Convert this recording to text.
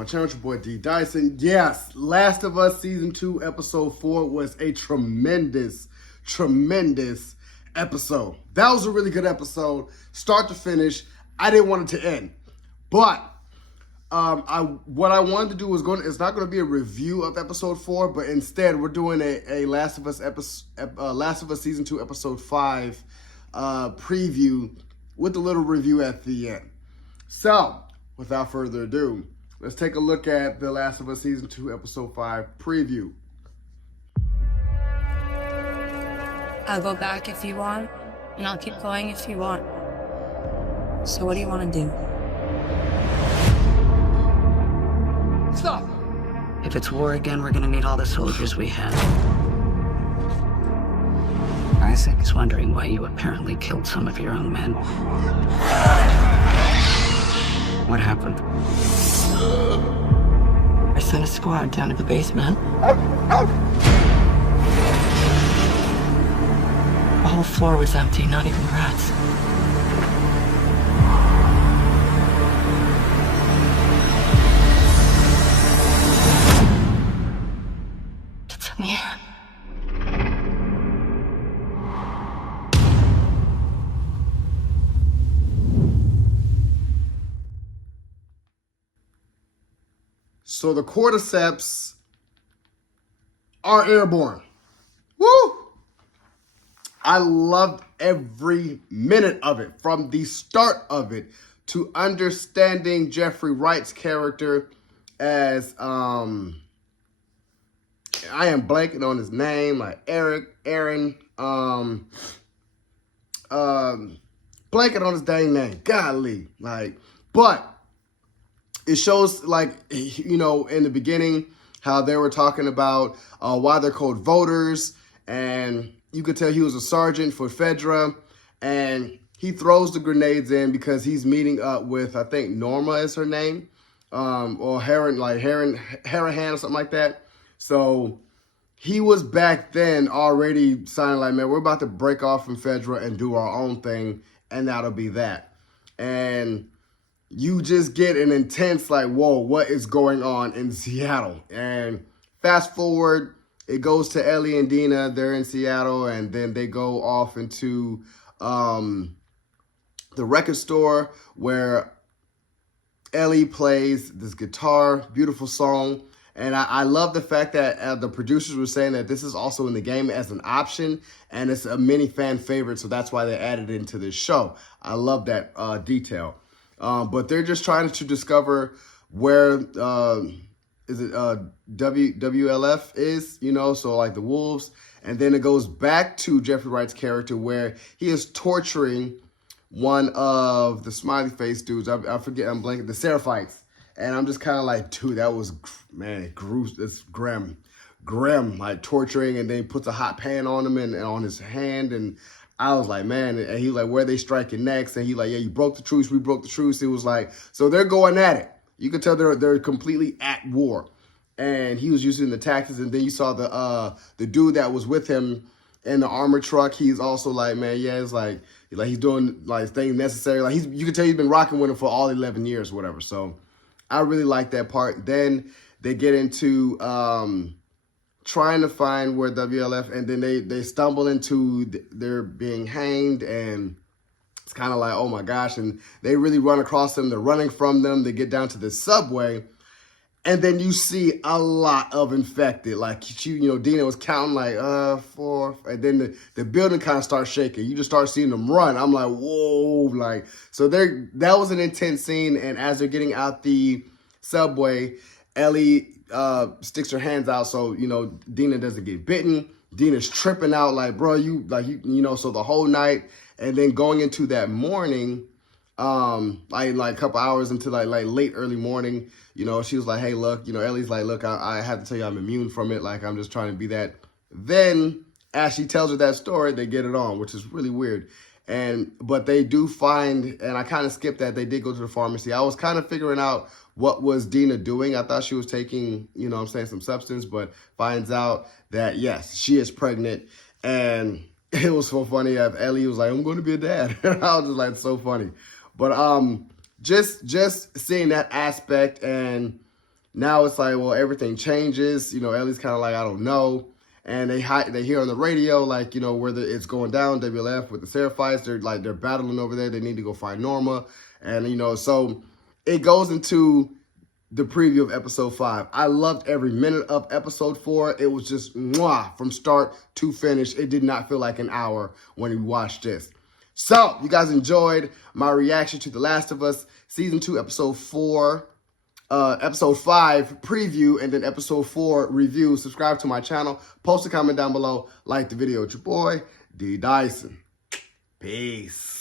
my channel. It's your boy D Dyson. Yes, Last of Us Season 2, Episode 4 was a tremendous episode. That was a really good episode, start to finish. I didn't want it to end, but what I wanted to do was it's not going to be a review of Episode 4, but instead we're doing a Last of Us Season 2, Episode 5 preview with a little review at the end. So, without further ado, let's take a look at The Last of Us Season 2, Episode 5 preview. I'll go back if you want, and I'll keep going if you want. So what do you want to do? Stop! If it's war again, we're gonna need all the soldiers we have. Isaac is wondering why you apparently killed some of your own men. What happened? I sent a squad down to the basement. The whole floor was empty, not even rats. It's in the air. So the cordyceps are airborne. Woo! I loved every minute of it, from the start of it to understanding Jeffrey Wright's character as I am blanking on his name, like Aaron, blanking on his dang name, golly, but it shows, in the beginning, how they were talking about why they're called voters, and you could tell he was a sergeant for Fedra, and he throws the grenades in because he's meeting up with, I think Norma is her name, or Harahan or something like that. So he was back then already signing like, man, we're about to break off from Fedra and do our own thing, and that'll be that. And you just get an intense, whoa, what is going on in Seattle? And fast forward, it goes to Ellie and Dina. They're in Seattle, and then they go off into the record store where Ellie plays this guitar, beautiful song. And I love the fact that the producers were saying that this is also in the game as an option, and it's a mini fan favorite, so that's why they added it into this show. I love that detail. But they're just trying to discover where WLF is, so like the wolves. And then it goes back to Jeffrey Wright's character where he is torturing one of the smiley face dudes. I forget, I'm blanking, the Seraphites. And I'm just kind of like, dude, that was, man, gruesome. It's grim, like torturing. And then he puts a hot pan on him and on his hand. And I was like, man, and he like, where are they striking next? And he like, yeah, you broke the truce, we broke the truce. It was like, so they're going at it. You could tell they're completely at war. And he was using the tactics, and then you saw the dude that was with him in the armor truck. He's also like, man, yeah, it's like he's doing like things necessary. Like you can tell he's been rocking with him for all 11 years or whatever. So I really like that part. Then they get into trying to find where WLF, and then they stumble into they're being hanged, and it's kind of like, oh my gosh, and they really run across them. They're running from them. They get down to the subway, and then you see a lot of infected. Like, Dina was counting like 4, and then the building kind of starts shaking. You just start seeing them run. I'm like, whoa, so that was an intense scene. And as they're getting out the subway, Ellie sticks her hands out so Dina doesn't get bitten. Dina's tripping out like, bro, so the whole night, and then going into that morning, like a couple hours into like late early morning, she was like, hey, look, Ellie's like, look, I have to tell you I'm immune from it, like I'm just trying to be that. Then as she tells her that story, they get it on, which is really weird. But they do find, and I kind of skipped that, they did go to the pharmacy. I was kind of figuring out what was Dina doing. I thought she was taking, some substance, but finds out that, yes, she is pregnant. And it was so funny. Ellie was like, I'm going to be a dad. And I was just like, so funny. But just seeing that aspect, and Now it's like, well, everything changes. You know, Ellie's kind of like, I don't know. And they hear on the radio, like, you know, whether it's going down, WLF with the Seraphites, they're battling over there. They need to go find Norma. And, you know, so it goes into the preview of episode 5. I loved every minute of episode 4. It was just mwah, from start to finish. It did not feel like an hour when we watched this. So, you guys enjoyed my reaction to The Last of Us Season 2, Episode 4. Episode 5 preview, and then episode 4 review. Subscribe to my channel, post a comment down below, like the video. It's your boy, D Dyson. Peace.